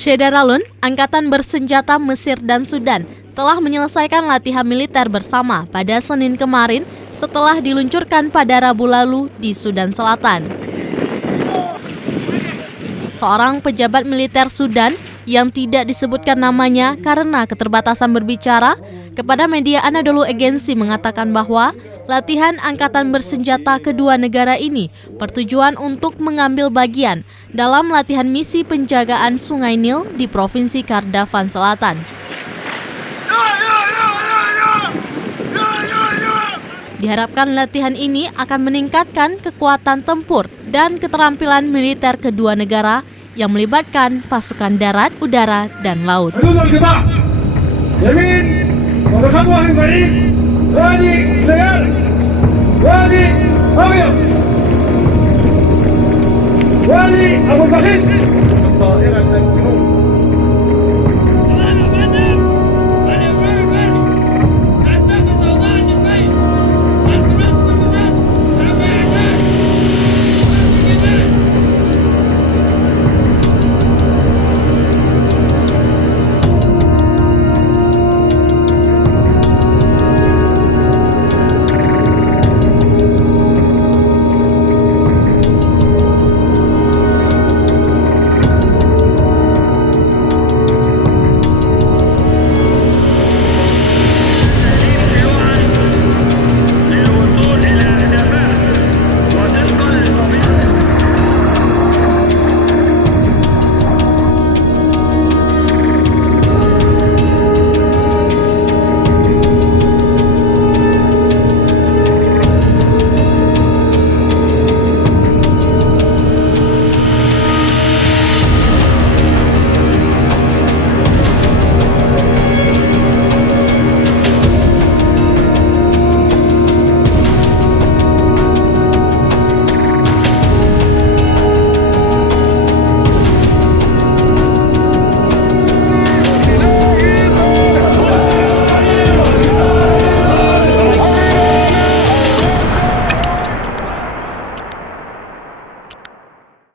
Shedaralun, angkatan bersenjata Mesir dan Sudan, telah menyelesaikan latihan militer bersama pada Senin kemarin setelah diluncurkan pada Rabu lalu di Sudan Selatan. Seorang pejabat militer Sudan yang tidak disebutkan namanya karena keterbatasan berbicara, kepada media Anadolu Agency mengatakan bahwa latihan angkatan bersenjata kedua negara ini bertujuan untuk mengambil bagian dalam latihan misi penjagaan Sungai Nil di Provinsi Kordofan Selatan. Diharapkan latihan ini akan meningkatkan kekuatan tempur dan keterampilan militer kedua negara yang melibatkan pasukan darat, udara, dan laut. وادي أبو البخيت